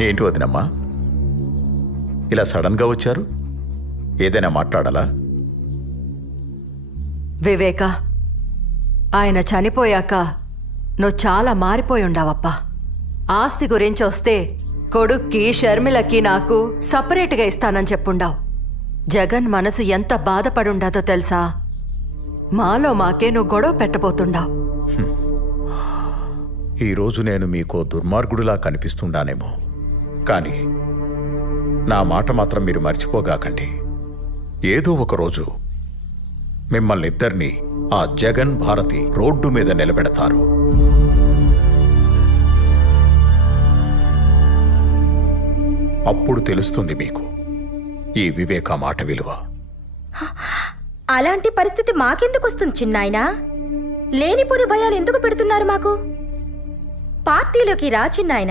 ఏంటి వదినమ్మా, ఇలా సడన్గా వచ్చారు? ఏదైనా మాట్లాడాలా? వివేక, ఆయన చనిపోయాక నువ్వు చాలా మారిపోయి ఉండావప్పా. ఆస్తి గురించి వస్తే కొడుక్కి, షర్మిలకి, నాకు సపరేట్గా ఇస్తానని చెప్పుండావు. జగన్ మనసు ఎంత బాధపడుండాదో తెలుసా? మాలో మాకే నువ్వు గొడవ పెట్టబోతుండావు. ఈరోజు నేను మీకో దుర్మార్గుడిలా కనిపిస్తుండానేమో, కానీ నా మాట మాత్రం మీరు మర్చిపోగాకండి. ఏదో ఒకరోజు మిమ్మల్ని ఇద్దరినీ ఆ జగన్, భారతి రోడ్డు మీద నిలబెడతారు. అప్పుడు తెలుస్తుంది మీకు ఈ వివేక మాట విలువ. అలాంటి పరిస్థితి మాకెందుకు వస్తుంది చిన్నాయనా? లేనిపోని భయాలు ఎందుకు పెడుతున్నారు మాకు? పార్టీలోకి రా చిన్నాయనా.